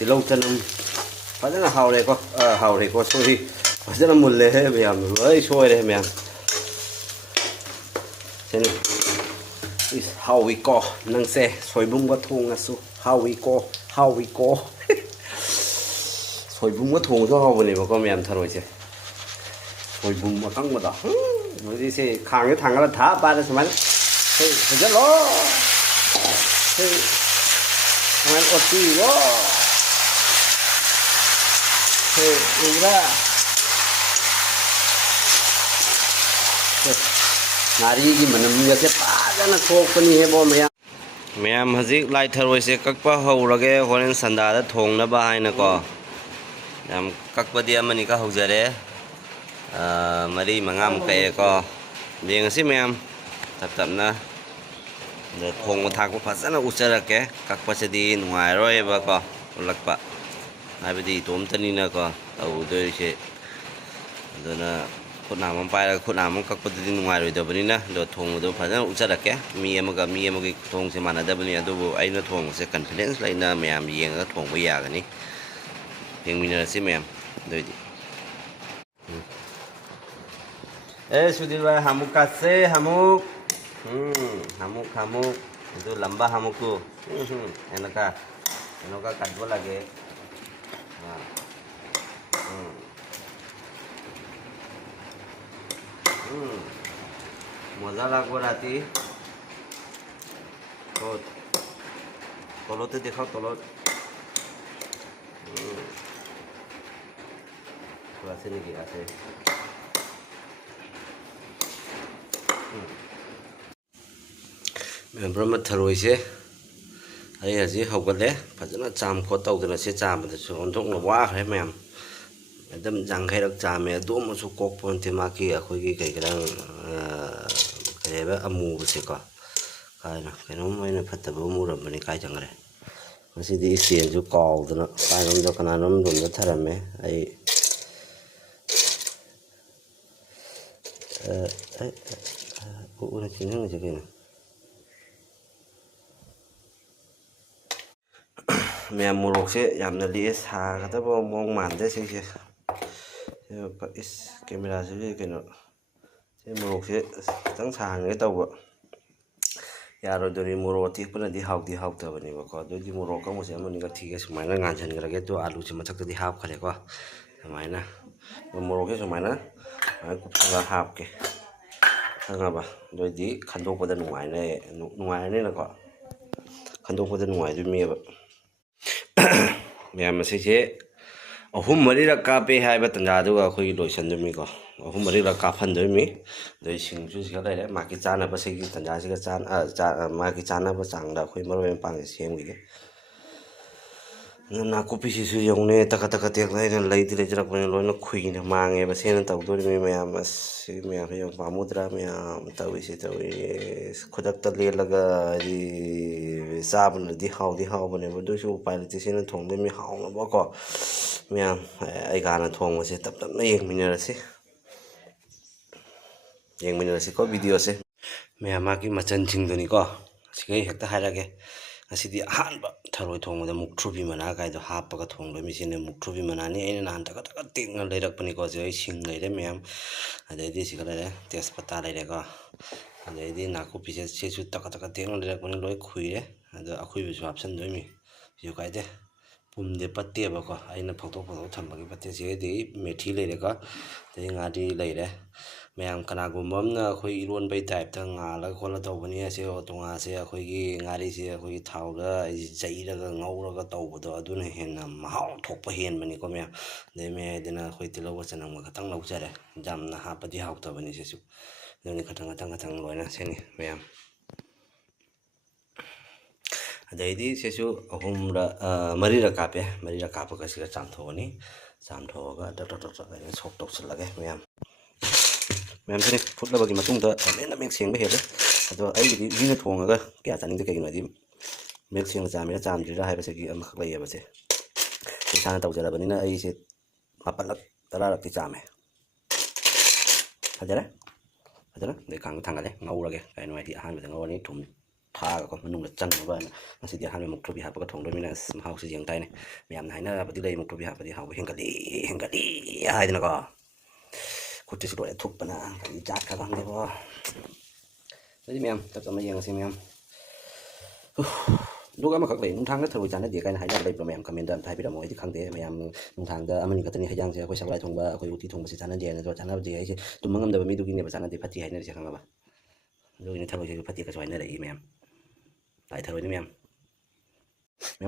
ꯇꯤꯜꯍꯧ ꯆꯅꯝ ꯐꯖꯅ ꯍꯥꯎꯔꯦꯀꯣ ꯍꯥꯎꯔꯦꯀꯣ ꯁꯣꯔꯤ ꯐꯖꯅ ꯃꯨꯜꯂꯦꯍꯦ ꯃꯌꯥꯝ ꯂꯣꯏ ꯁꯣꯏꯔꯦ ꯃꯌꯥꯝ ꯁꯤꯅꯤ ꯏꯁ ꯍꯥꯎꯏꯀꯣ ꯅꯪꯁꯦ ꯁꯣꯏꯕꯨꯝꯒ ꯊꯣꯡꯉꯁꯨ ꯍꯥꯎꯏꯀꯣ ꯍꯥꯎꯏꯀꯣ ꯁꯣꯏꯕꯨꯝꯒ ꯊꯣꯡꯉꯁꯨ ꯍꯥꯎꯕꯅꯦꯕꯀꯣ ꯃꯌꯥꯝ ꯊꯔꯣꯏꯁꯦ ꯁꯣꯏꯕꯨꯝ ꯑꯀꯪꯕꯗꯣ ꯍꯧꯖꯤꯛꯁꯦ ꯈꯥꯡꯗ ꯊꯥꯡꯒꯠꯂ ꯊꯥ ꯄꯥꯏꯔ ꯁꯨꯃꯥꯏꯅ ꯍꯩꯖꯜꯂꯣ ꯁꯨꯃꯥꯏꯅ ꯑꯣꯠꯄꯤꯔꯣ ꯎꯕ꯭ꯔꯥ ꯉꯥꯔꯤꯒꯤ ꯃꯅꯝꯒꯁꯦ ꯐꯖꯅ ꯊꯣꯛꯄꯅꯤꯍꯦꯕꯣ ꯃꯌꯥꯝ ꯍꯧꯖꯤꯛ ꯂꯥꯏ ꯊꯔꯣꯏꯁꯦ ꯀꯛꯄ ꯍꯧꯔꯒꯦ ꯍꯣꯔꯦꯟ ꯁꯟꯗꯥꯗ ꯊꯣꯡꯅꯕ ꯍꯥꯏꯅꯀꯣ ꯌꯥꯝ ꯀꯛꯄꯗꯤ ꯑꯃꯅꯤꯒ ꯍꯧꯖꯔꯦ ꯃꯔꯤ ꯃꯉꯥꯃꯨꯛ ꯀꯛꯑꯦꯀꯣ ꯌꯦꯡꯉꯁꯤ ꯃꯌꯥꯝ ꯇꯞ ꯇꯞꯅ ꯑꯗ ꯊꯣꯡꯕ ꯊꯥꯛꯄ ꯐꯖꯅ ꯎꯠꯆꯔꯛꯀꯦ ꯀꯛꯄꯁꯤꯗꯤ ꯅꯨꯡꯉꯥꯏꯔꯣꯏꯕꯀꯣ ꯎꯠꯂꯛꯄ ꯍꯥꯏꯕꯗꯤ ꯏꯇꯣꯝꯇꯅꯤꯅꯀꯣ ꯇꯧꯗꯣꯏꯁꯦ ꯑꯗꯨꯅ ꯈꯨꯠꯅꯥꯝ ꯑꯃ ꯄꯥꯏꯔꯒ ꯈꯨꯠꯅꯥꯝ ꯑꯃ ꯀꯛꯄꯗꯨꯗꯤ ꯅꯨꯡꯉꯥꯏꯔꯣꯏꯗꯕꯅꯤꯅ ꯑꯗꯣ ꯊꯣꯡꯕꯗꯣ ꯐꯖꯅ ꯎꯠꯆꯔꯛꯀꯦ ꯃꯤ ꯑꯃꯒ ꯃꯤ ꯑꯃꯒꯤ ꯈꯨꯊꯣꯡꯁꯦ ꯃꯥꯟꯅꯗꯕꯅꯤ ꯑꯗꯨꯕꯨ ꯑꯩꯅ ꯊꯣꯡꯕꯁꯦ ꯀꯟꯐꯤꯗꯦꯟꯁ ꯂꯩꯅ ꯃꯌꯥꯝ ꯌꯦꯡꯉꯒ ꯊꯣꯡꯕ ꯌꯥꯒꯅꯤ ꯌꯦꯡꯃꯤꯟꯅꯔꯁꯤ ꯃꯌꯥꯝ ꯑꯗꯨꯏꯗꯤ सुधीर भाई हमुक काटसे हमुक हमुक itu lamba hamuk tuh enaka কাটব লাগে মজা লাগবো রাতি তলতে দেখাও তলত আছে নাকি আছে ꯃꯦꯝꯕꯔ ꯊꯔꯣꯏꯁꯦ ꯑꯩ ꯍꯧꯖꯤꯛ ꯍꯧꯒꯠꯂꯦ ꯐꯖꯅ ꯆꯥꯝ ꯈꯣꯠ ꯇꯧꯗꯅ ꯁꯤ ꯆꯥꯝꯕꯗꯁꯨ ꯑꯣꯟꯊꯣꯛꯅ ꯋꯥꯈ꯭ꯔꯦ ꯃꯌꯥꯝ ꯑꯗꯨꯝ ꯌꯥꯡꯈꯩꯔꯛ ꯆꯥꯝꯃꯦ ꯑꯗꯨꯃꯁꯨ ꯀꯣꯛꯄ ꯅꯠꯇꯦ ꯃꯥꯒꯤ ꯑꯩꯈꯣꯏꯒꯤ ꯀꯩꯒꯤꯔꯪ ꯀꯩ ꯍꯥꯏꯕ ꯑꯃꯨꯕꯁꯦꯀꯣ ꯀꯥꯏꯅ ꯀꯩꯅꯣꯝ ꯑꯣꯏꯅ ꯐꯠꯇꯕ ꯃꯨꯔꯝꯕꯅꯤ ꯀꯥꯏ ꯆꯪꯈ꯭ꯔꯦ ꯉꯁꯤꯗꯤ ꯏꯁꯇꯦꯟꯁꯨ ꯀꯥꯎꯗꯅ ꯀꯥꯏꯔꯣꯝꯗ ꯀꯅꯥꯅꯣꯝ ꯔꯨꯝꯗ ꯊꯔꯝꯃꯦ ꯑꯩ ꯎꯔ ꯆꯤꯡꯍꯪꯉꯤꯁꯦ ꯀꯩꯅꯣ ꯃꯌꯥꯝ ꯃꯣꯔꯣꯛꯁꯦ ꯌꯥꯝꯅ ꯂꯤꯛꯑꯦ ꯁꯥꯒꯗꯕ ꯃꯑꯣꯡ ꯃꯥꯟꯗꯦ ꯁꯤꯁꯦ ꯏꯁ ꯀꯦꯃꯦꯔꯥꯁꯤꯁꯨ ꯀꯩꯅꯣ ꯁꯤ ꯃꯣꯔꯣꯛꯁꯦ ꯈꯤꯇꯪ ꯁꯥꯍꯟꯒꯦ ꯇꯧꯕ ꯌꯥꯔꯣꯏꯗꯣꯔꯤ ꯃꯣꯔꯣꯛ ꯑꯇꯦꯛꯄꯅꯗꯤ ꯍꯥꯎꯗꯤ ꯍꯥꯎꯇꯕꯅꯦꯕꯀꯣ ꯑꯗꯨꯗꯤ ꯃꯣꯔꯣꯛ ꯑꯀꯪꯕꯁꯦ ꯑꯃꯅꯤꯒ ꯊꯤꯒꯦ ꯁꯨꯃꯥꯏꯅ ꯉꯥꯟꯁꯤꯟꯈ꯭ꯔꯒꯦ ꯑꯗꯨ ꯑꯥꯂꯨꯁꯦ ꯃꯊꯛꯇꯗꯤ ꯍꯥꯞꯈ꯭ꯔꯦꯀꯣ ꯁꯨꯃꯥꯏꯅ ꯃꯣꯔꯣꯛꯁꯦ ꯁꯨꯃꯥꯏꯅ ꯀꯨꯞꯁꯜꯂꯒ ꯍꯥꯞꯀꯦ ꯈꯪꯉꯕ ꯑꯗꯨꯑꯣꯏꯗꯤ ꯈꯟꯗꯣꯛꯄꯗ ꯅꯨꯡꯉꯥꯏꯔꯅꯤꯅꯀꯣ ꯈꯟꯗꯣꯛꯄꯗ ꯅꯨꯡꯉꯥꯏꯗꯣꯏꯅꯦꯕ ꯃꯌꯥꯝ ꯃꯁꯤꯁꯦ ꯑꯍꯨꯝ ꯃꯔꯤꯔꯛ ꯀꯥꯞꯄꯦ ꯍꯥꯏꯕ ꯇꯥꯟꯖꯥꯗꯨꯒ ꯑꯩꯈꯣꯏꯒꯤ ꯂꯣꯏꯁꯟꯗꯣꯏꯅꯤꯀꯣ ꯑꯍꯨꯝ ꯃꯔꯤꯔꯛ ꯀꯥꯞꯍꯟꯗꯣꯏꯅꯤ ꯑꯗꯩ ꯁꯤꯡꯁꯨ ꯁꯤꯒ ꯂꯩꯔꯦ ꯃꯥꯒꯤ ꯆꯥꯅꯕ ꯁꯤꯒꯤ ꯇꯥꯟꯖꯥꯁꯤꯒ ꯃꯥꯒꯤ ꯆꯥꯅꯕ ꯆꯥꯡꯗ ꯑꯩꯈꯣꯏ ꯃꯔꯣꯏ ꯃꯄꯥꯡꯁꯦ ꯁꯦꯝꯈꯤꯒꯦ ꯅꯥꯀꯨꯞꯄꯤꯁꯤꯁꯨ ꯌꯧꯅꯦ ꯇꯛꯀꯠ ꯇꯦꯛꯅ ꯑꯩꯅ ꯂꯩꯖꯔꯛꯄꯅꯤꯅ ꯂꯣꯏꯅ ꯈꯨꯏꯅ ꯃꯥꯡꯉꯦꯕ ꯁꯦꯅ ꯇꯧꯗꯣꯔꯤꯕꯅꯤ ꯃꯌꯥꯝ ꯁꯤ ꯃꯌꯥꯝꯁꯦ ꯌꯥꯝ ꯄꯥꯝꯃꯨꯗ꯭ꯔꯥ ꯃꯌꯥꯝ ꯇꯧꯔꯤꯁꯦ ꯈꯨꯗꯛꯇ ꯂꯦꯜꯂꯒ ꯍꯥꯏꯗꯤ ꯆꯥꯕꯅꯗꯤ ꯍꯥꯎꯗꯤ ꯍꯥꯎꯕꯅꯦꯕ ꯑꯗꯨꯏꯁꯨ ꯎꯄꯥꯏ ꯂꯩꯇꯦ ꯁꯤꯅ ꯊꯣꯡꯗꯣꯏꯅꯤ ꯍꯥꯎꯅꯕꯀꯣ ꯃꯌꯥꯝ ꯑꯩꯒꯥꯅ ꯊꯣꯡꯕꯁꯦ ꯇꯞ ꯇꯞꯅ ꯌꯦꯡꯃꯤꯟꯅꯔꯁꯤꯀꯣ ꯚꯤꯗꯤꯑꯣꯁꯦ ꯃꯌꯥꯝ ꯃꯥꯒꯤ ꯃꯆꯜꯁꯤꯡꯗꯨꯅꯤꯀꯣ ꯁꯤꯈꯩ ꯍꯦꯛꯇ ꯍꯥꯏꯔꯒꯦ ꯉꯁꯤꯗꯤ ꯑꯍꯥꯟꯕ ꯊꯔꯣꯏ ꯊꯣꯡꯕꯗ ꯃꯨꯛꯊ꯭ꯔꯨꯕꯤ ꯃꯅꯥ ꯀꯥꯏꯗꯣ ꯍꯥꯞꯄꯒ ꯊꯣꯡꯗꯣꯏ ꯁꯤꯅ ꯃꯨꯛꯊ꯭ꯔꯨꯕꯤ ꯃꯅꯥꯅꯤ ꯑꯩꯅ ꯅꯍꯥꯟ ꯇꯛꯀꯠ ꯇꯦꯛꯅ ꯂꯩꯔꯛꯄꯅꯤꯀꯣ ꯁꯤ ꯑꯩ ꯁꯤꯡ ꯂꯩꯔꯦ ꯃꯌꯥꯝ ꯑꯗꯩꯗꯤ ꯁꯤꯒ ꯂꯩꯔꯦ ꯇꯦꯖꯄꯇꯥ ꯂꯩꯔꯦꯀꯣ ꯑꯗꯩꯗꯤ ꯅꯥꯀꯨꯞꯄꯤꯁꯦ ꯁꯤꯁꯨ ꯇꯛꯀꯠ ꯇꯦꯛꯅ ꯂꯩꯔꯛꯄꯅꯤ ꯂꯣꯏ ꯈꯨꯏꯔꯦ ꯑꯗꯣ ꯑꯈꯨꯏꯕꯁꯨ ꯍꯥꯞꯆꯤꯟꯗꯣꯏꯅꯤ ꯁꯤꯁꯨ ꯀꯥꯏꯗꯦ ꯄꯨꯝꯗꯦ ꯄꯠꯇꯦꯕꯀꯣ ꯑꯩꯅ ꯐꯧꯗꯣꯛ ꯊꯝꯕꯒꯤ ꯄꯠꯇꯦ ꯁꯤꯒꯗꯤ ꯃꯦꯊꯤ ꯂꯩꯔꯦꯀꯣ ꯑꯗꯩ ꯉꯥꯔꯤ ꯂꯩꯔꯦ ꯃꯌꯥꯝ ꯀꯅꯥꯒꯨꯝꯕ ꯑꯃꯅ ꯑꯩꯈꯣꯏ ꯏꯔꯣꯟꯕꯩ ꯇꯥꯏꯞꯇ ꯉꯥꯜꯂꯒ ꯈꯣꯠꯂ ꯇꯧꯕꯅꯤ ꯑꯁꯤ ꯇꯣꯉꯥꯁꯦ ꯑꯩꯈꯣꯏꯒꯤ ꯉꯥꯔꯤꯁꯦ ꯑꯩꯈꯣꯏꯒꯤ ꯊꯥꯎꯗ ꯌꯩꯔꯒ ꯉꯧꯔꯒ ꯇꯧꯕꯗꯣ ꯑꯗꯨꯅ ꯍꯦꯟꯅ ꯃꯍꯥꯎ ꯊꯣꯛꯄ ꯍꯦꯟꯕꯅꯤꯀꯣ ꯃꯌꯥꯝ ꯑꯗꯩ ꯃꯌꯥꯏꯗꯅ ꯑꯩꯈꯣই ꯇꯤꯜꯍꯧꯒ ꯆꯅꯝꯒ ꯈꯛꯇꯪ ꯂꯧꯖꯔꯦ ꯌꯥꯝꯅ ꯍꯥꯞꯄꯗꯤ ꯍꯥꯎꯇꯕꯅꯤ ꯁꯤꯁꯨ ꯑꯗꯨꯅꯤ ꯈꯇꯪ ꯂꯣꯏꯅ ꯁꯦꯝꯃꯤ ꯃꯌꯥꯝ ꯑꯗꯩꯗꯤ ꯁꯤꯁꯨ ꯃꯔꯤꯔꯛ ꯀꯥꯞꯄꯒ ꯁꯤꯒ ꯆꯥꯝꯊꯣꯛꯑꯅꯤ ꯆꯥꯝꯊꯣꯛꯑꯒ ꯑꯩꯅ ꯁꯣꯛ ꯇꯧꯁꯤꯜꯂꯒꯦ ꯃꯌꯥꯝꯁꯤꯅꯤ ꯐꯨꯠꯂꯕꯒꯤ ꯃꯇꯨꯡꯗ ꯍꯦꯟꯅ ꯃꯌꯦꯛ ꯁꯦꯡꯕ ꯍꯦꯜꯂꯦ ꯑꯗꯣ ꯑꯩꯒꯤꯗꯤ ꯃꯤꯅ ꯊꯣꯡꯉꯒ ꯀꯌꯥ ꯆꯥꯅꯤꯡꯗꯦ ꯀꯩꯒꯤꯅꯣ ꯍꯥꯏꯗꯤ ꯃꯌꯦꯛ ꯁꯦꯡꯅ ꯆꯥꯝꯃꯤꯔꯥ ꯆꯥꯝꯗ꯭ꯔꯤꯔꯥ ꯍꯥꯏꯕꯁꯤꯒꯤ ꯑꯃꯈꯛ ꯂꯩꯌꯦꯕꯁꯦ ꯏꯁꯥꯅ ꯇꯧꯖꯔꯕꯅꯤꯅ ꯑꯩꯁꯦ 7ꯂꯛ 10ꯂꯛꯇꯤ ꯆꯥꯝꯃꯦ ꯐꯖꯅ ꯑꯗꯩ ꯈꯥꯡꯗ ꯊꯥꯡꯒꯠꯂꯦ ꯉꯧꯔꯒꯦ ꯀꯩꯅꯣ ꯍꯥꯏꯗꯤ ꯑꯍꯥꯟꯕꯗ ꯉꯧꯔꯅꯤ ꯊꯨꯝ ꯊꯥꯒꯀꯣ ꯃꯅꯨꯡꯗ ꯆꯪꯅꯕꯅ ꯉꯁꯤꯗꯤ ꯑꯍꯥꯟꯕ ꯃꯨꯛꯊ꯭ꯔꯨꯕꯤ ꯍꯥꯞꯄꯒ ꯊꯣꯡꯗꯣꯏꯅꯤꯅ ꯃꯍꯥꯎꯁꯤ ꯌꯦꯡ ꯇꯥꯏꯅꯦ ꯃꯌꯥꯝꯅ ꯍꯥꯏꯅꯔꯕꯗꯤ ꯂꯩ ꯃꯨꯛꯊ꯭ꯔꯨꯕꯤ ꯍꯥꯞꯄꯗꯤ ꯍꯥꯎꯕ ꯍꯦꯟꯒꯠꯂꯤ ꯍꯦꯟꯒꯠꯂꯤ ꯍꯥꯏꯗꯅꯀꯣ ꯈꯨꯠꯇꯁꯨ ꯂꯣꯏꯔꯦ ꯊꯨꯞꯄꯅ ꯀꯔꯤ ꯖꯥꯠꯀ ꯈꯪꯗꯦꯀꯣ ꯑꯗꯨꯗꯤ ꯃꯌꯥꯝ ꯆꯞ ꯆꯞꯅ ꯌꯦꯡꯉꯁꯤ ꯃꯌꯥꯝ ꯑꯗꯨꯒ ꯑꯃꯈꯛ ꯂꯩ ꯅꯨꯡꯊꯥꯡꯗ ꯊꯔꯣꯏ ꯆꯥꯟꯅꯗꯦ ꯀꯥꯏꯅ ꯍꯥꯏꯅꯕ ꯂꯩꯕ꯭ꯔꯥ ꯃꯌꯥꯝ ꯀꯃꯦꯟꯇ ꯑꯝꯇ ꯍꯥꯏꯕꯤꯔꯝꯃꯣ ꯑꯩꯗꯤ ꯈꯪꯗꯦ ꯃꯌꯥꯝ ꯅꯨꯡꯊꯥꯡꯗ ꯑꯃꯅꯤ ꯈꯛꯇꯅꯤ ꯍꯩꯖꯥꯡꯁꯦ ꯑꯩꯈꯣꯏ ꯁꯒꯣꯜ ꯊꯣꯡꯕ ꯑꯩꯈꯣꯏ ꯎꯇꯤ ꯊꯣꯡꯕꯁꯤ ꯆꯥꯟꯅꯗꯦꯅ ꯑꯗꯣ ꯆꯥꯟꯅꯕꯗꯤ ꯑꯩꯁꯦ ꯇꯨꯝꯕ ꯉꯝꯗꯕ ꯃꯤꯗꯨꯒꯤꯅꯦꯕ ꯆꯥꯟꯅꯗꯦ ꯐꯠꯇꯦ ꯍꯥꯏꯅꯔꯤꯁꯦ ꯈꯪꯉꯕ ꯑꯗꯨꯒꯤꯅꯤ ꯊꯔꯣꯏꯁꯤꯁꯨ ꯐꯠꯇꯦ ꯀꯁꯨ ꯍꯥꯏꯅꯔꯛꯏ ꯃꯌꯥꯝ ꯂꯥꯏ ꯊꯔꯣꯏꯅꯤ ꯃꯌꯥꯝ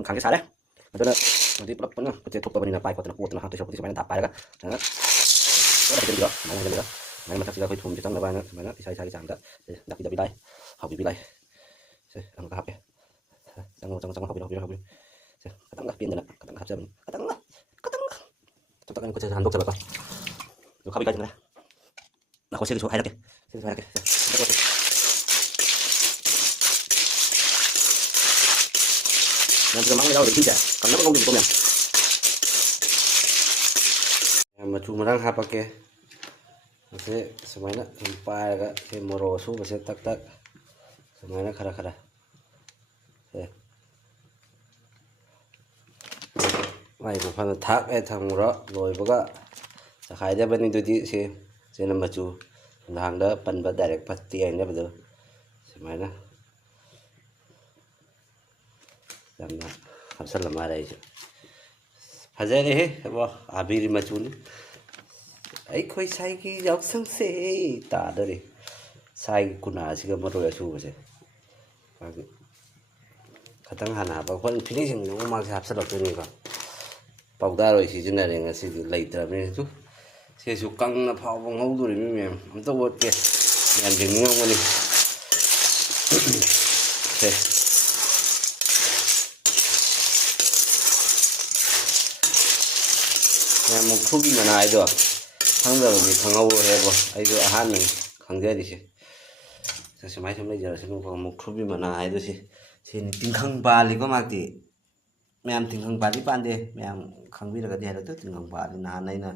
ꯈꯥꯡꯁꯦ ꯁꯥꯔꯦ ꯑꯗꯨꯅ ꯍꯧꯖꯤꯛ ꯄꯨꯂꯞ ꯄꯨꯟꯅ ꯈꯨꯠꯁꯦ ꯊꯨꯞꯄꯕꯅꯤꯅ ꯄꯥꯏ ꯈꯣꯠꯇꯅ ꯀꯣꯠꯇꯅ ꯍꯥꯞꯇꯣꯏ ꯁꯔꯨꯛꯄꯨꯗꯤ ꯁꯨꯃꯥꯏꯅ ꯗꯥꯞ ꯄꯥꯏꯔꯒ ꯁꯨꯃꯥꯏꯅ ꯍꯥꯏꯖꯤꯟꯕꯤꯔꯣ ꯁꯨꯃꯥꯏꯅ ꯍꯥꯏꯖꯤꯟꯕꯤꯔꯣ ꯁꯨꯃꯥꯏꯅ ꯃꯊꯛꯁꯤꯗ ꯑꯩꯈꯣꯏ ꯊꯨꯝꯁꯦ ꯆꯪꯅꯕ ꯍꯥꯏꯅ ꯁꯨꯃꯥꯏꯅ ꯏꯁꯥꯒꯤ ꯆꯥꯡꯗ ꯗꯥꯄꯤ ꯂꯥꯏ ꯍꯥꯎꯕꯤꯕꯤ ꯂꯥꯏ ꯁꯦ ꯑꯃꯨꯛꯀ ꯍꯥꯞꯄꯦ ꯆꯪꯉꯣ ꯍꯥꯞꯄꯤꯔꯣ ꯁꯦ ꯈꯤꯇꯪꯒ ꯄꯦꯟꯗꯅ ꯈꯤꯇꯪ ꯍꯥꯞꯆꯕꯅꯤ ꯈꯤꯇꯪꯒ ꯇꯞ ꯈꯨꯠꯁꯦ ꯍꯟꯗꯣꯛꯆꯕꯀꯣ ꯑꯗꯨ ꯈꯥꯕꯤ ꯀꯥꯏꯁꯤꯟꯈ꯭ꯔꯦ ꯂꯥꯛꯈꯣ ꯁꯤꯒꯤꯁꯨ ꯍꯥꯏꯔꯛꯀꯦ ꯃꯌꯥꯝ ꯃꯥꯡꯗ ꯌꯥꯎꯔꯤꯕ ꯏꯁꯤꯡꯁꯦ ꯀꯪꯅꯕ ꯉꯧꯗꯣꯏꯅꯤꯀꯣ ꯃꯌꯥꯝ ꯃꯆꯨ ꯃꯔꯥꯡ ꯍꯥꯞꯄꯛꯀꯦ ꯃꯁꯤ ꯁꯨꯃꯥꯏꯅ ꯁꯨꯝ ꯄꯥꯏꯔꯒ ꯁꯤ ꯃꯣꯔꯣꯛ ꯑꯁꯨꯕꯁꯦ ꯇꯛ ꯇꯛ ꯁꯨꯃꯥꯏꯅ ꯈꯔ ꯁꯦ ꯃꯥꯏ ꯃꯐꯝꯗ ꯊꯥꯛ ꯊꯝꯃꯨꯔꯣ ꯂꯣꯏꯕꯒ ꯆꯈꯥꯏꯗꯕꯅꯤ ꯑꯗꯨꯗꯤ ꯁꯤꯅ ꯃꯆꯨ ꯅꯨꯡꯗꯥꯡꯗ ꯄꯟꯕ ꯗꯥꯏꯔꯦꯛ ꯐꯠꯇꯦ ꯍꯥꯏꯅꯕꯗꯣ ꯁꯨꯃꯥꯏꯅ ꯌꯥꯝꯅ ꯍꯥꯞꯆꯜꯂ ꯃꯥꯜꯂꯦ ꯑꯩꯁꯨ ꯐꯖꯔꯦꯍꯦ ꯏꯕꯣ ꯑꯕꯤꯔ ꯃꯆꯨꯅꯤ ꯑꯩꯈꯣꯏ ꯁꯥꯏꯒꯤ ꯌꯥꯎꯁꯪꯁꯦ ꯇꯥꯗꯣꯔꯤ ꯁꯥꯏꯒꯤ ꯀꯨꯅꯥꯁꯤꯒ ꯃꯔꯣꯏ ꯑꯁꯨꯕꯁꯦ ꯈꯤꯇꯪ ꯍꯥꯟꯅ ꯍꯥꯞꯄ ꯍꯣꯔꯦꯟ ꯐꯤꯅꯤꯁꯤꯡꯗꯨ ꯃꯥꯁꯦ ꯍꯥꯞꯆꯜꯂꯛꯇꯣꯏꯅꯤꯀꯣ ꯄꯥꯎꯗꯥꯔ ꯑꯣꯏ ꯁꯤꯖꯤꯟꯅꯔꯦ ꯉꯁꯤꯗꯤ ꯂꯩꯇ꯭ꯔꯕꯅꯤꯅ ꯁꯤꯁꯨ ꯀꯪꯅ ꯐꯥꯎꯕ ꯉꯧꯗꯣꯔꯤꯕꯅꯤ ꯃꯌꯥꯝ ꯑꯝꯇ ꯑꯣꯠꯀꯦ ꯃꯌꯥꯝ ꯌꯦꯡꯅꯤꯡꯉꯝꯒꯅꯤ ꯁꯦ ꯃꯌꯥꯝ ꯃꯨꯛꯊ꯭ꯔꯨꯕꯤ ꯃꯅꯥ ꯍꯥꯏꯗꯣ ꯈꯪꯗꯕꯗꯤ ꯈꯪꯍꯧꯔꯣꯏꯕꯣ ꯑꯩꯁꯨ ꯑꯍꯥꯟꯕꯅꯤ ꯈꯪꯖꯔꯤꯁꯦ ꯁꯨꯃꯥꯏꯅ ꯁꯨꯝ ꯂꯩꯖꯔꯁꯅꯨꯀꯣ ꯃꯨꯛꯊ꯭ꯔꯨꯕꯤ ꯃꯅꯥ ꯍꯥꯏꯗꯣ ꯁꯤꯅꯤ ꯇꯤꯡꯈꯪ ꯄꯥꯜꯂꯤꯀꯣ ꯃꯥꯛꯇꯤ ꯃꯌꯥꯝ ꯇꯤꯡꯈꯪ ꯄꯥꯟꯗꯦ ꯃꯌꯥꯝ ꯈꯪꯕꯤꯔꯒꯗꯤ ꯍꯥꯏꯔꯛꯇꯣ ꯇꯤꯡꯈꯪ ꯄꯥꯜꯂꯤ ꯅꯍꯥꯟ ꯑꯩꯅ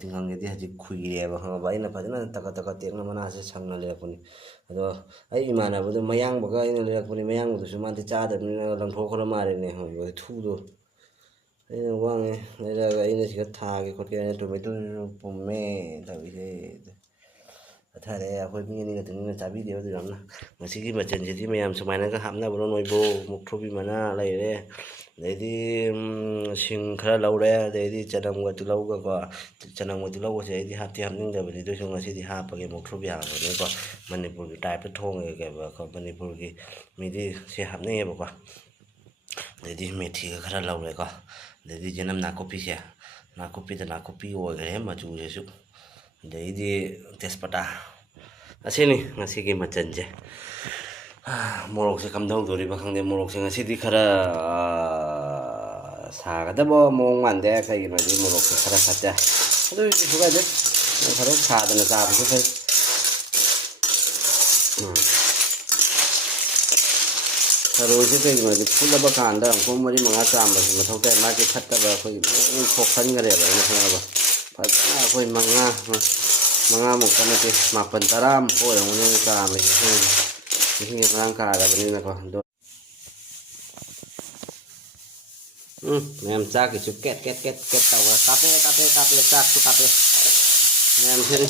ꯇꯤꯡꯈꯪꯒꯤꯗꯤ ꯍꯧꯖꯤꯛ ꯈꯨꯏꯔꯦꯕ ꯈꯪꯉꯕ ꯑꯩꯅ ꯐꯖꯅ ꯇꯛꯀꯠ ꯇꯦꯛꯅ ꯃꯅꯥꯁꯦ ꯁꯪꯅ ꯂꯩꯔꯛꯄꯅꯤ ꯑꯗꯣ ꯑꯩ ꯏꯃꯥꯟꯅꯕꯗꯣ ꯃꯌꯥꯡꯕꯒ ꯑꯩꯅ ꯂꯩꯔꯛꯄꯅꯤ ꯃꯌꯥꯡꯕꯗꯨꯁꯨ ꯃꯥꯗꯤ ꯆꯥꯗꯕꯅꯤꯅ ꯂꯪꯊꯣꯛꯈ꯭ꯔ ꯃꯥꯜꯂꯦꯅꯦ ꯊꯨꯗꯣ ꯑꯩꯅ ꯋꯥꯡꯉꯦ ꯂꯩꯔꯛꯑꯒ ꯑꯩꯅ ꯁꯤꯗ ꯊꯥꯒꯦ ꯈꯣꯠꯀꯦ ꯑꯩꯅ ꯇꯣꯃꯦꯇꯣꯗꯨꯁꯨ ꯄꯨꯝꯃꯦ ꯇꯧꯔꯤꯁꯦ ꯄꯠꯊꯔꯦ ꯑꯩꯈꯣꯏ ꯃꯤ ꯑꯅꯤ ꯈꯛꯇꯅꯤꯅ ꯆꯥꯕꯤꯗꯦꯕ ꯑꯗꯨ ꯌꯥꯝꯅ ꯃꯁꯤꯒꯤ ꯃꯆꯜꯁꯤꯗꯤ ꯃꯌꯥꯝ ꯁꯨꯃꯥꯏꯅꯒ ꯍꯥꯞꯅꯕ꯭ꯔꯣ ꯅꯣꯏꯕꯣ ꯃꯨꯛꯊ꯭ꯔꯨꯕꯤ ꯃꯅꯥ ꯂꯩꯔꯦ ꯑꯗꯩꯗꯤ ꯁꯤꯡ ꯈꯔ ꯂꯧꯔꯦ ꯑꯗꯩꯗꯤ ꯆꯅꯝꯒ ꯇꯤꯜꯍꯧꯒꯀꯣ ꯆꯅꯝꯒ ꯇꯤꯜꯍꯧꯒꯁꯦ ꯑꯩꯗꯤ ꯍꯥꯞꯅꯤꯡꯗꯕꯅꯤ ꯑꯗꯨꯏꯁꯨ ꯉꯁꯤꯗꯤ ꯍꯥꯞꯄꯒꯦ ꯃꯨꯛꯊ꯭ꯔꯨꯕꯤ ꯍꯥꯞꯄꯅꯤꯀꯣ ꯃꯅꯤꯄꯨꯔꯒꯤ ꯇꯥꯏꯞꯇ ꯊꯣꯡꯉꯦꯕꯀꯣ ꯃꯅꯤꯄꯨꯔꯒꯤ ꯃꯤꯗꯤ ꯁꯤ ꯍꯥꯞꯅꯩꯌꯦꯕꯀꯣ ꯑꯗꯩꯗꯤ ꯃꯦꯊꯤꯒ ꯈꯔ ꯂꯧꯔꯦꯀꯣ ꯑꯗꯩꯗꯤ ꯌꯦꯅꯝ ꯅꯥꯀꯨꯞꯄꯤꯁꯦ ꯅꯥꯀꯨꯞꯄꯤ ꯑꯣꯏꯈ꯭ꯔꯦ ꯃꯆꯨꯁꯤꯁꯨ ꯑꯗꯩꯗꯤ ꯇꯦꯖꯄꯇꯥ ꯑꯁꯤꯅꯤ ꯉꯁꯤꯒꯤ ꯃꯆꯜꯁꯦ ꯃꯣꯔꯣꯛꯁꯦ ꯀꯝꯗꯧꯗꯣꯔꯤꯕ ꯈꯪꯗꯦ ꯃꯣꯔꯣꯛꯁꯦ ꯉꯁꯤꯗꯤ ꯈꯔ ꯁꯥꯒꯗꯕ ꯃꯑꯣꯡ ꯃꯥꯟꯗꯦ ꯀꯩꯒꯤꯅꯣꯗꯤ ꯃꯣꯔꯣꯛꯁꯦ ꯈꯔ ꯐꯠꯇꯦ ꯑꯗꯨꯏꯁꯨ ꯀꯩꯁꯨ ꯀꯥꯏꯗꯦ ꯈꯔ ꯁꯥꯗꯅ ꯆꯥꯕꯁꯨ ꯐꯩ ꯊꯔꯣꯏꯁꯦ ꯀꯩꯒꯤꯅꯣꯗꯤ ꯐꯨꯠꯂꯕ ꯀꯥꯟꯗ ꯄꯨꯡ 4-5 ꯆꯥꯝꯕꯁꯤ ꯃꯊꯧ ꯇꯥꯏ ꯃꯥꯒꯤ ꯐꯠꯇꯕ ꯑꯩꯈꯣꯏꯒꯤ ꯂꯣꯏ ꯊꯣꯛꯍꯟꯈ꯭ꯔꯦꯕ ꯑꯩꯅ ꯈꯪꯉꯕ ꯐꯖꯅ ꯑꯩꯈꯣꯏ ꯃꯉꯥꯃꯨꯛꯇ ꯅꯠꯇꯦ 9-10 ꯑꯣꯏꯔꯝꯒꯅꯤ ꯆꯥꯝꯃꯤꯁꯦ ꯏꯁꯤꯡꯁꯦ ꯃꯔꯥꯡ ꯀꯥꯔꯕꯅꯤꯅꯀꯣ ꯑꯗꯣ ꯃꯌꯥꯝ ꯆꯥꯛꯀꯤꯁꯨ ꯀꯦꯠ ꯇꯧꯔ ꯀꯥꯞꯄꯦ ꯆꯥꯛꯁꯨ ꯀꯥꯞꯄꯦ ꯃꯌꯥꯝꯁꯤꯅꯤ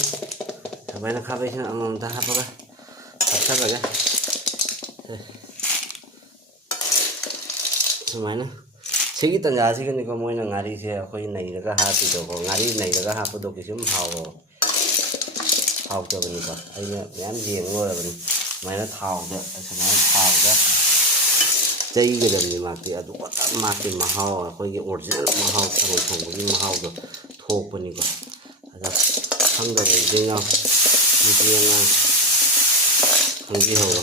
ꯁꯨꯃꯥꯏꯅ ꯈꯥꯕꯩꯁꯤꯅ ꯑꯃꯃꯝꯇ ꯍꯥꯞꯄꯒ ꯍꯥꯞꯆꯜꯂꯒꯦ ꯁꯨꯃꯥꯏꯅ ꯁꯤꯒꯤ ꯇꯟꯖꯥꯁꯤꯒꯅꯤꯀꯣ ꯃꯣꯏꯅ ꯉꯥꯔꯤꯁꯦ ꯑꯩꯈꯣꯏ ꯅꯩꯔꯒ ꯍꯥꯞꯄꯤꯗꯣꯀꯣ ꯉꯥꯔꯤ ꯅꯩꯔꯒ ꯍꯥꯞꯄꯗꯣ ꯀꯩꯁꯨꯝ ꯍꯥꯎꯇꯕꯅꯤꯀꯣ ꯑꯩꯅ ꯃꯌꯥꯝ ꯌꯦꯡꯉ ꯂꯣꯏꯔꯕꯅꯤ ꯁꯨꯃꯥꯏꯅ ꯊꯥꯎꯗ ꯆꯩꯒꯗꯕꯅꯤ ꯃꯥꯛꯇꯤ ꯑꯗꯨꯒ ꯃꯥꯛꯀꯤ ꯃꯍꯥꯎ ꯑꯩꯈꯣꯏꯒꯤ ꯑꯣꯔꯤꯖꯤꯅꯦꯜ ꯃꯍꯥꯎ ꯊꯔꯣꯏ ꯊꯣꯡꯕꯒꯤ ꯃꯍꯥꯎꯗꯣ ꯊꯣꯛꯄꯅꯤꯀꯣ ꯑꯗ ꯈꯪꯗꯕ ꯏꯆꯤꯜ ꯏꯅꯥꯎ ꯅꯨꯄꯤ ꯑꯉꯥꯡ ꯈꯪꯕꯤꯍꯧꯔꯣ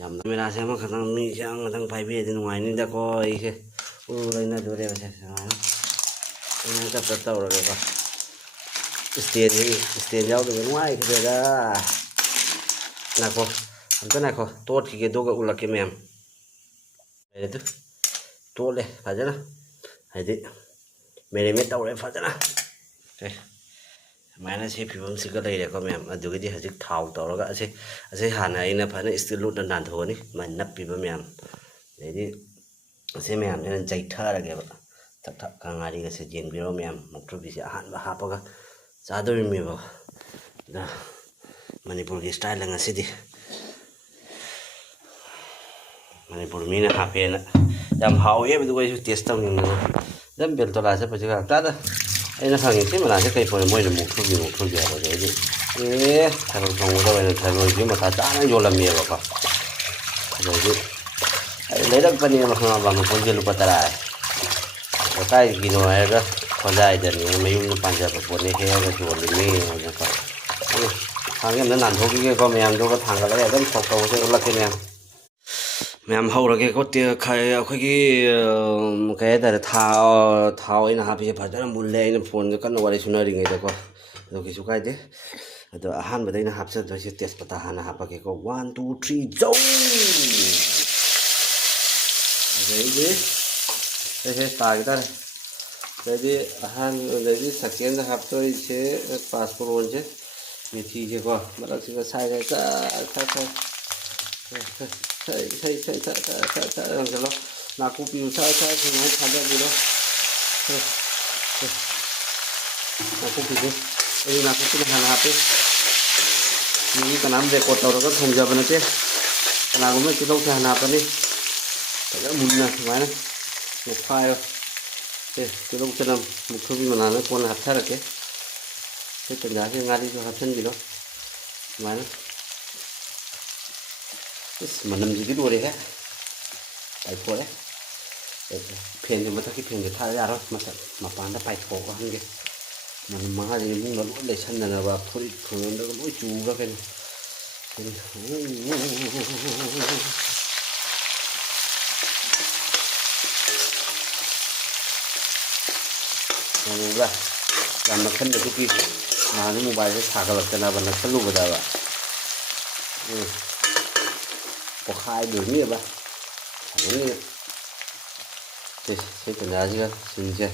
ꯌꯥꯝꯅ ꯀꯦꯃꯦꯔꯥꯁꯦ ꯑꯃꯈꯛꯇꯪ ꯃꯤꯁꯦ ꯑꯃꯈꯛꯇꯪ ꯄꯥꯏꯕꯤꯔꯗꯤ ꯅꯨꯡꯉꯥꯏꯅꯤꯗꯀꯣ ꯑꯩꯁꯦ ꯂꯩꯅꯗꯣꯔꯦꯕꯁꯦ ꯁꯨꯃꯥꯏꯅ ꯇꯞ ꯇꯧꯔꯒꯦꯀꯣ ꯏꯁꯇꯦꯟ ꯌꯥꯎꯗꯕ ꯅꯨꯡꯉꯥꯏꯈ꯭ꯔꯦꯗ ꯉꯥꯏꯈꯣ ꯇꯣꯠꯈꯤꯒꯦ ꯑꯗꯨꯒ ꯎꯠꯂꯛꯀꯦ ꯃꯌꯥꯝ ꯂꯩꯔꯦ ꯇꯣꯠꯂꯦ ꯐꯖꯅ ꯍꯥꯏꯗꯤ ꯃꯦꯔꯤꯅꯦꯠ ꯇꯧꯔꯦ ꯐꯖꯅ ꯁꯨꯃꯥꯏꯅ ꯁꯤ ꯐꯤꯕꯝꯁꯤꯒ ꯂꯩꯔꯦꯀꯣ ꯃꯌꯥꯝ ꯑꯗꯨꯒꯤꯗꯤ ꯍꯧꯖꯤꯛ ꯊꯥꯎ ꯇꯧꯔꯒ ꯑꯁꯤ ꯍꯥꯟꯅ ꯑꯩꯅ ꯐꯖꯅ ꯏꯁꯇꯤꯜ ꯂꯨꯠꯅ ꯅꯥꯟꯊꯣꯛꯑꯅꯤ ꯃꯥꯏ ꯅꯞꯄꯤꯕ ꯃꯌꯥꯝ ꯑꯗꯩꯗꯤ ꯑꯁꯤ ꯃꯌꯥꯝꯁꯤꯅ ꯆꯩꯊꯔꯒꯦꯕ ꯊꯛ ꯊꯛꯀ ꯉꯥꯔꯤꯒꯁꯦ ꯌꯦꯡꯕꯤꯔꯣ ꯃꯌꯥꯝ ꯃꯨꯛꯊ꯭ꯔꯨꯕꯤꯁꯦ ꯑꯍꯥꯟꯕ ꯍꯥꯞꯄꯒ ꯆꯥꯗꯣꯔꯤꯃꯦꯕ ꯑꯗ ꯃꯅꯤꯄꯨꯔꯒꯤ ꯏꯁꯇꯥꯏꯜꯗ ꯉꯁꯤꯗꯤ ꯃꯅꯤꯄꯨꯔ ꯃꯤꯅ ꯍꯥꯞꯄꯦꯅ ꯌꯥꯝ ꯍꯥꯎꯋꯦꯕ ꯑꯗꯨꯒ ꯑꯩꯁꯨ ꯇꯦꯁ ꯇꯧꯅꯤꯡꯗꯅ ꯑꯗꯨꯝ ꯕꯦꯜꯇꯣꯂꯥ ꯆꯠꯄꯁꯦ ꯉꯥꯛꯇꯥꯗ ꯑꯩꯅ ꯍꯪꯉꯤ ꯁꯤ ꯃꯅꯥꯁꯦ ꯀꯩ ꯄꯣꯠꯅꯣ ꯃꯣꯏꯅ ꯃꯨꯛꯊ꯭ꯔꯨꯕꯤ ꯍꯥꯏꯕ ꯑꯗꯩꯗꯤ ꯊꯔꯣꯏ ꯊꯣꯡꯕꯗ ꯑꯣꯏꯅ ꯊꯔꯣꯏꯁꯤ ꯃꯊꯥ ꯆꯥꯅ ꯌꯣꯜꯂꯝꯃꯦꯕꯀꯣ ꯑꯗꯩꯗꯤ ꯑꯩ ꯂꯩꯔꯛꯄꯅꯦꯕ ꯈꯪꯉꯕ ꯃꯄꯨꯟꯁꯦ ꯂꯨꯄꯥ 10 ꯀꯥꯏꯒꯤꯅꯣ ꯍꯥꯏꯔꯒ ꯈꯣꯟꯖꯥꯏꯗꯅꯤ ꯃꯌꯨꯝꯗ ꯄꯥꯟꯖꯕ ꯄꯣꯠꯅꯤ ꯍꯦꯛꯑꯒ ꯌꯣꯜꯂꯤꯅꯦꯀꯣ ꯊꯥꯡꯒꯤ ꯑꯝꯇ ꯅꯥꯟꯊꯣꯛꯈꯤꯒꯦꯀꯣ ꯃꯌꯥꯝꯗꯨꯒ ꯊꯥꯡꯒꯠꯂꯒ ꯑꯗꯨꯝ ꯁꯣꯛ ꯇꯧꯕꯁꯦ ꯎꯠꯂꯛꯀꯦ ꯃꯌꯥꯝ ꯍꯧꯔꯒꯦꯀꯣ ꯑꯩꯈꯣꯏꯒꯤ ꯀꯩ ꯍꯥꯏꯇꯥꯔꯦ ꯊꯥꯎ ꯑꯩꯅ ꯍꯥꯞꯄꯤꯁꯦ ꯐꯖꯅ ꯃꯨꯜꯂꯦ ꯑꯩꯅ ꯐꯣꯟꯗ ꯀꯟꯅ ꯋꯥꯔꯤ ꯁꯨꯅꯔꯤꯉꯩꯗꯀꯣ ꯑꯗꯣ ꯀꯩꯁꯨ ꯀꯥꯏꯗꯦ ꯑꯗꯣ ꯑꯍꯥꯟꯕꯗ ꯑꯩꯅ ꯍꯥꯞꯆꯗꯣꯏꯁꯦ ꯇꯦꯖꯄꯇꯥ ꯍꯥꯟꯅ ꯍꯥꯞꯄꯒꯦꯀꯣ 1 2 3 ꯖꯧ ꯑꯗꯩꯗꯤ ꯑꯩꯁꯦ ꯇꯥꯒꯦ ꯇꯥꯔꯦ ꯑꯗꯩꯗꯤ ꯑꯗꯩꯗꯤ ꯁꯦꯀꯦꯟꯗ ꯍꯥꯞꯇꯣꯏꯁꯦ ꯄꯥꯁꯄꯣꯔꯣꯟꯁꯦ ꯃꯦꯊꯤꯁꯦꯀꯣ ꯃꯔꯛꯁꯤꯗ ꯁꯥꯏꯒ ꯆꯠꯂꯣ ꯅꯥꯀꯨꯞꯄꯤꯌꯨ ꯁꯨꯃꯥꯏꯅ ꯊꯥꯗꯕꯤꯔꯣ ꯅꯥꯀꯨꯞꯄꯤꯁꯦ ꯑꯩ ꯅꯥꯀꯨꯞꯄꯤꯅ ꯍꯥꯟꯅ ꯍꯥꯞꯄꯦ ꯃꯤꯒꯤ ꯀꯅꯥꯝ ꯔꯦꯀꯣꯔꯠ ꯇꯧꯔꯒ ꯊꯣꯡꯖꯕ ꯅꯠꯇꯦ ꯀꯅꯥꯒꯨꯝꯕ ꯇꯤꯜꯍꯧꯁꯦ ꯍꯥꯟꯅ ꯍꯥꯞꯄꯅꯤ ꯐꯖꯅ ꯃꯨꯟꯅ ꯁꯨꯃꯥꯏꯅ ꯃꯨꯛꯈꯥꯏꯔꯣ ꯇꯤꯜꯍꯧ ꯆꯅꯝ ꯃꯨꯛꯊ꯭ꯔꯨꯕꯤ ꯃꯅꯥꯅ ꯀꯣꯟꯅ ꯍꯥꯞꯊꯔꯛꯀꯦ ꯁꯤ ꯇꯟꯖꯥꯁꯤ ꯉꯥꯔꯤꯁꯨ ꯍꯥꯞꯆꯤꯟꯕꯤꯔꯣ ꯁꯨꯃꯥꯏꯅ इस मनम जी लोरे है पाइथोरे फेन मथक फेन था यार मपान पाइथो हंगे मन महा मुंग लो लेसनब फुरी फुरद लो चूब कहीं ꯈꯪꯕ꯭ꯔꯥ ꯌꯥꯝ ꯅꯛꯁꯟꯕꯗꯨꯒꯤ ꯅꯍꯥꯟ ꯃꯣꯕꯥꯏꯜꯁꯦ ꯁꯥꯒꯠꯂꯛꯇꯅꯕ ꯅꯛꯁꯜꯂꯨꯕꯗꯕ ꯄꯣꯈꯥꯏꯗꯣꯏꯅꯦꯕ ꯑꯗꯨꯅ ꯁꯤ ꯇꯟꯖꯥꯁꯤꯒ ꯁꯤꯡꯁꯦ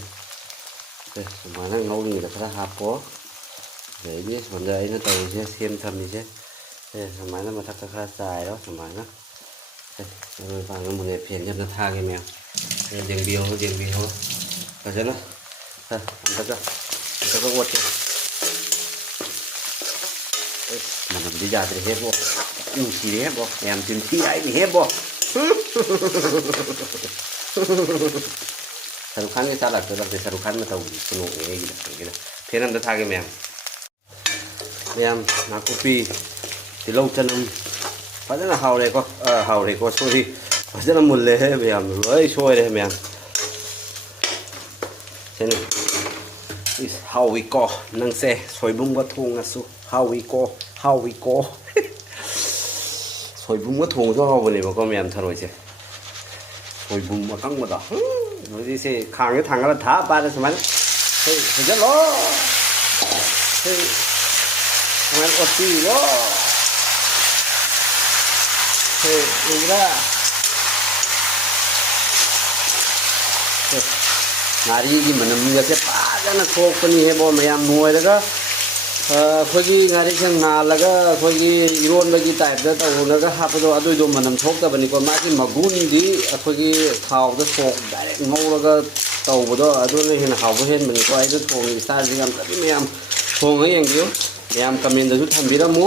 ꯁꯨꯃꯥꯏꯅ ꯉꯧꯔꯤꯉꯩꯗ ꯈꯔ ꯍꯥꯞꯄꯣ ꯑꯗꯩꯗꯤ ꯁꯣꯝꯗ ꯑꯩꯅ ꯇꯧꯔꯤꯁꯦ ꯁꯦꯝ ꯊꯝꯃꯤꯁꯦ ꯁꯨꯃꯥꯏꯅ ꯃꯊꯛꯇ ꯈꯔ ꯆꯥꯏꯔꯣ ꯁꯨꯃꯥꯏꯅ ꯑꯗꯨ ꯄꯥꯡꯒ ꯃꯨꯟꯅꯦ ꯐꯦꯟꯁꯦ ꯑꯝꯇ ꯊꯥꯒꯦ ꯃꯌꯥꯝ ꯌꯦꯡꯕꯤꯌꯣ ꯐꯖꯅ ꯑꯝꯇꯒ ꯑꯣꯠꯀꯦ मनमदी जाते है वो नुसीरे है वो याम चिंती आई नहीं है वो शाहरुख खान के साथ लगते शाहरुख खान में तो सुनो ये फिर अंदर था के मैम नाकुपी तिलौ चनम फजना हावरे को सॉरी फजना मुल्ले है मैम लोई सोरे मैम सेने is how we go nang se soibum ga thong asu how we go soibum ga thong so hawbane ba ko myam tharoi se soibum ma kang ma da noi se khang ga thang ga tha pa da saman hey ja lo hey saman oti lo hey ura ꯉꯥꯔꯤꯒꯤ ꯃꯅꯝꯒꯁꯦ ꯐꯖꯅ ꯊꯣꯛꯄꯅꯤꯍꯦꯕꯣ ꯃꯌꯥꯝ ꯅꯣꯏꯔꯒ ꯑꯩꯈꯣꯏꯒꯤ ꯉꯥꯔꯤꯁꯦ ꯉꯥꯜꯂꯒ ꯑꯩꯈꯣꯏꯒꯤ ꯏꯔꯣꯟꯕꯒꯤ ꯇꯥꯏꯞꯇ ꯇꯧꯔꯒ ꯍꯥꯞꯄꯗꯣ ꯑꯗꯨꯏꯗꯣ ꯃꯅꯝ ꯊꯣꯛꯇꯕꯅꯤꯀꯣ ꯃꯥꯒꯤ ꯃꯒꯨꯟꯗꯤ ꯑꯩꯈꯣꯏꯒꯤ ꯊꯥꯎꯗ ꯁꯣꯛ ꯗꯥꯏꯔꯦꯛ ꯉꯧꯔꯒ ꯇꯧꯕꯗꯣ ꯑꯗꯨꯅ ꯍꯦꯟꯅ ꯍꯥꯎꯕ ꯍꯦꯟꯕꯅꯤꯀꯣ ꯑꯩꯅ ꯊꯣꯡꯉꯤ ꯏꯁꯇꯥꯏꯜꯁꯦ ꯌꯥꯝ ꯀꯟꯅ ꯃꯌꯥꯝ ꯊꯣꯡꯉ ꯌꯦꯡꯕꯤꯌꯨ ꯃꯌꯥꯝ ꯀꯃꯦꯟꯗꯁꯨ ꯊꯝꯕꯤꯔꯝꯃꯨ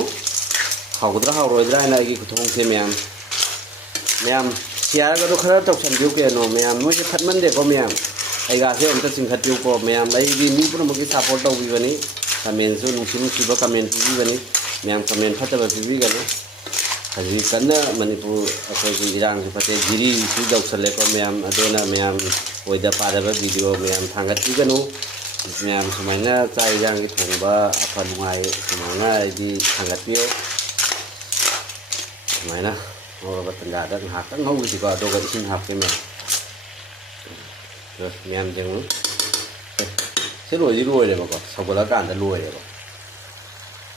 ꯍꯥꯎꯒꯗ꯭ꯔꯥ ꯍꯥꯎꯔꯣꯏꯗ꯭ꯔꯥ ꯍꯥꯏꯅ ꯑꯩꯒꯤ ꯈꯨꯊꯣꯡꯁꯦ ꯃꯌꯥꯝ ꯁꯤꯌꯥꯔꯒꯗꯣ ꯈꯔ ꯇꯧꯁꯟꯕꯤꯌꯨ ꯀꯩꯅꯣ ꯃꯌꯥꯝ ꯅꯣꯏꯁꯦ ꯐꯠꯃꯟꯗꯦꯀꯣ ꯃꯌꯥꯝ ꯑꯩꯒꯥꯁꯦ ꯑꯝꯇ ꯆꯤꯡꯈꯠꯄꯤꯌꯨꯀꯣ ꯃꯌꯥꯝ ꯑꯩꯗꯤ ꯃꯤ ꯄꯨꯝꯅꯃꯛꯀꯤ ꯁꯞꯄꯣꯔꯠ ꯇꯧꯕꯤꯕꯅꯤ ꯀꯃꯦꯟꯁꯨ ꯅꯨꯡꯁꯤꯕ ꯀꯃꯦꯟ ꯄꯤꯕꯤꯕꯅꯤ ꯃꯌꯥꯝ ꯀꯃꯦꯟ ꯐꯠꯇꯕ ꯄꯤꯕꯤꯒꯅꯨ ꯍꯧꯖꯤꯛ ꯀꯟꯅ ꯃꯅꯤꯄꯨꯔ ꯑꯩꯈꯣꯏꯒꯤ ꯏꯔꯥꯡꯁꯨ ꯐꯠꯇꯦ ꯒꯤꯔꯤꯁꯨ ꯌꯧꯁꯜꯂꯦꯀꯣ ꯃꯌꯥꯝ ꯑꯗꯨꯅ ꯃꯌꯥꯝ ꯑꯣꯏꯗ ꯄꯥꯗꯕ ꯚꯤꯗꯤꯑꯣ ꯃꯌꯥꯝ ꯊꯥꯡꯒꯠꯄꯤꯒꯅꯨ ꯃꯌꯥꯝ ꯁꯨꯃꯥꯏꯅ ꯆꯥꯛ ꯏꯟꯖꯥꯡꯒꯤ ꯊꯣꯡꯕ ꯑꯐ ꯅꯨꯡꯉꯥꯏ ꯁꯨꯃꯥꯏꯅ ꯍꯥꯏꯗꯤ ꯊꯥꯡꯒꯠꯄꯤꯌꯨ ꯁꯨꯃꯥꯏꯅ ꯉꯧꯔꯕ ꯇꯟꯖꯥꯗ ꯉꯥꯏꯍꯥꯛꯇꯪ ꯉꯧꯈꯤꯁꯤꯀꯣ ꯑꯗꯨꯒ ꯏꯁꯤꯡ ꯍꯥꯞꯀꯦ ꯃꯌꯥꯝ ꯌꯦꯡꯉꯨ ꯁꯤ ꯂꯣꯏꯔꯦꯕꯀꯣ ꯁꯧꯒꯠꯂꯀꯥꯟꯗ ꯂꯣꯏꯔꯦꯕ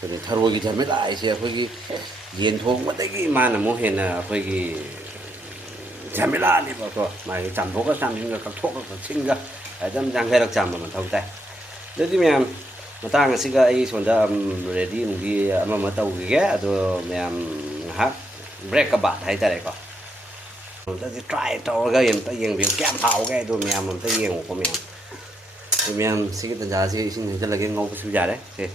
ꯑꯩꯈꯣꯏꯒꯤ ꯊꯔꯣꯏꯒꯤ ꯊꯃꯦꯂꯥ ꯍꯥꯏꯁꯦ ꯑꯩꯈꯣꯏꯒꯤ ꯌꯦꯟ ꯊꯣꯡꯕꯗꯒꯤ ꯃꯥꯅ ꯑꯃꯨꯛ ꯍꯦꯟꯅ ꯑꯩꯈꯣꯏꯒꯤ ꯊꯃꯦꯂꯥꯅꯦꯕꯀꯣ ꯃꯥꯒꯤ ꯆꯥꯝꯊꯣꯛꯀ ꯆꯥꯝꯁꯤꯟꯒ ꯀꯛꯊꯣꯛꯀ ꯀꯛꯁꯤꯟꯒ ꯑꯗꯨꯝ ꯌꯥꯡꯈꯩꯔꯛ ꯆꯥꯝꯕ ꯃꯊꯧ ꯇꯥꯏ ꯑꯗꯨꯗꯤ ꯃꯌꯥꯝ ꯃꯇꯥꯡ ꯑꯁꯤꯒ ꯑꯩ ꯁꯣꯝꯗ ꯔꯦꯗꯤ ꯅꯨꯡꯗꯤ ꯑꯃ ꯑꯃ ꯇꯧꯈꯤꯒꯦ ꯑꯗꯣ ꯃꯌꯥꯝ ꯉꯥꯏꯍꯥꯛ ꯕ꯭ꯔꯦꯛ ꯕꯥꯠ ꯍꯥꯏꯇꯥꯔꯦꯀꯣ ꯑꯝꯇꯗꯤ ꯇ꯭ꯔꯥꯏ ꯇꯧꯔꯒ ꯑꯝꯇ ꯌꯦꯡꯕꯤꯌꯨ ꯀꯌꯥꯝ ꯍꯥꯎꯒꯦ ꯑꯗꯣ ꯃꯌꯥꯝ ꯑꯝꯇ ꯌꯦꯡꯉꯨꯀꯣ ꯃꯌꯥꯝ ꯃꯌꯥꯝ ꯁꯤꯒꯤ ꯇꯟꯖꯥꯁꯤ ꯏꯁꯤꯡ ꯍꯩꯖꯤꯜꯂꯒꯦ ꯉꯧꯕꯁꯨ ꯌꯥꯔꯦ ꯁꯦ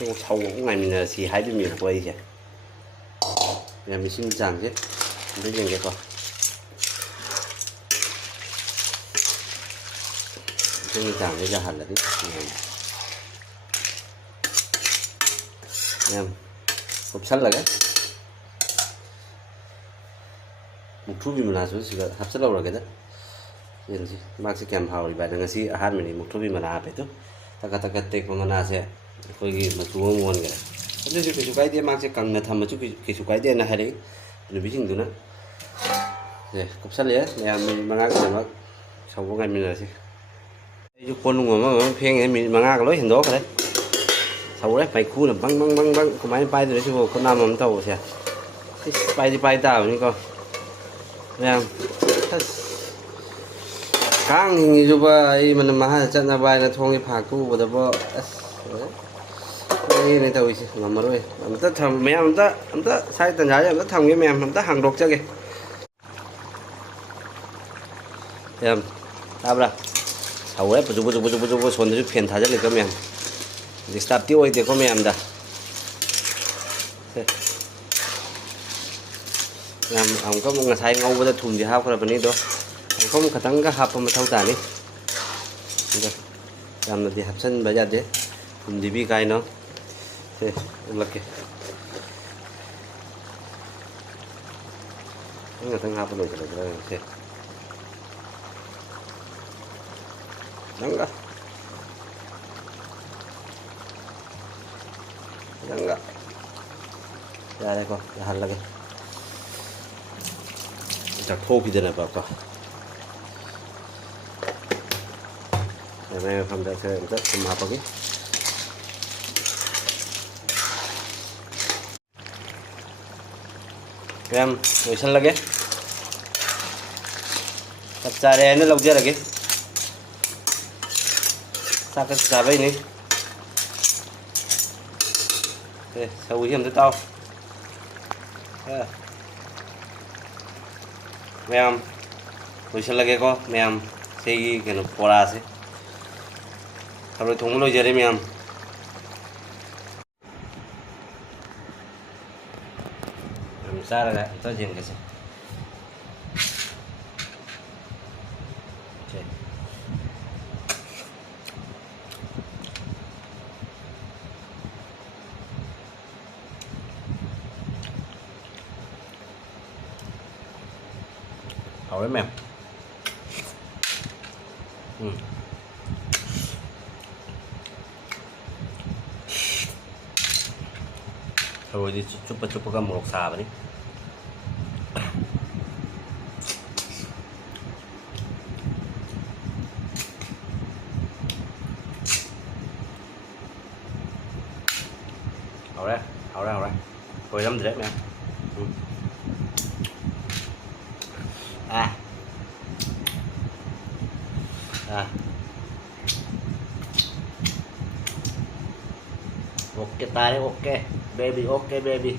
ꯁꯧꯕ ꯉꯥꯏꯃꯤꯟꯅꯔꯁꯤ ꯍꯥꯏꯕꯤꯕꯀꯣ ꯑꯩꯁꯦ ꯃꯌꯥꯝ ꯏꯁꯤꯡ ꯆꯥꯡꯁꯦ ꯑꯝꯇ ꯌꯦꯡꯒꯦꯀꯣ 이장이자 할라디 그냥 곱살라가 묵투비 문화수 지가 합살라고 그러거든 이런지 막시 캠 하우리 바는 것이 하르미니 묵투비 문화 앞에도 따가따가 떼고 문화세 거기 뭐 원 그래 어제도 계속 가이디에 막시 강나 담아주 계속 가이디에 나 하리 누비징도나 네 곱살이야 내가 망하게 막 서고 가면서 이 꼴는 거면 phiền mình mà cái lối hình đó đấy sau đấy phải khu là băng có máy bay rồi chứ có nam mà tàu xe bay đi bay tàu như con nghe càng như vậy vậy mình mà chân là bay là thong cái phà khu và đó cái này tàu gì mà rồi mình tất thầm mấy mình tất sai tận giá mình tất thầm cái mình tất hàng độc cho kìa em đáp ra hầu bụi xuân thì phiền thà rất là các mèm thì start tiêu ấy thì có mèm đã làm ông có một ngày thay ngâu với thùng thì hao cái này đó không có tăng cái hộp mà thâu tàn đi làm là thì hấp sân bây giờ đấy thùng thì bị gai nó thế là kì nó tăng hộp rồi thế Enggak. Enggak. Ya đây con, hẳn là cái. Chắc thô khi này bảo con. Này không được chơi rất mà bao cái. Em ngồi sân lagi. Tập trà đen nó lâu chưa lagi. Sakit sabai ini. Oke, sau hiểm tới tao. Mem, bisa lagi kok, mem. Segi kena pola sih. Kalau tunggu lo jadi mem. Besar kan, itu jeng kesih. Hầu đấy mềm rồi đi chụp cái một xà vào đi hầu đây rồi lắm đấy mềm ok tay đấy ok baby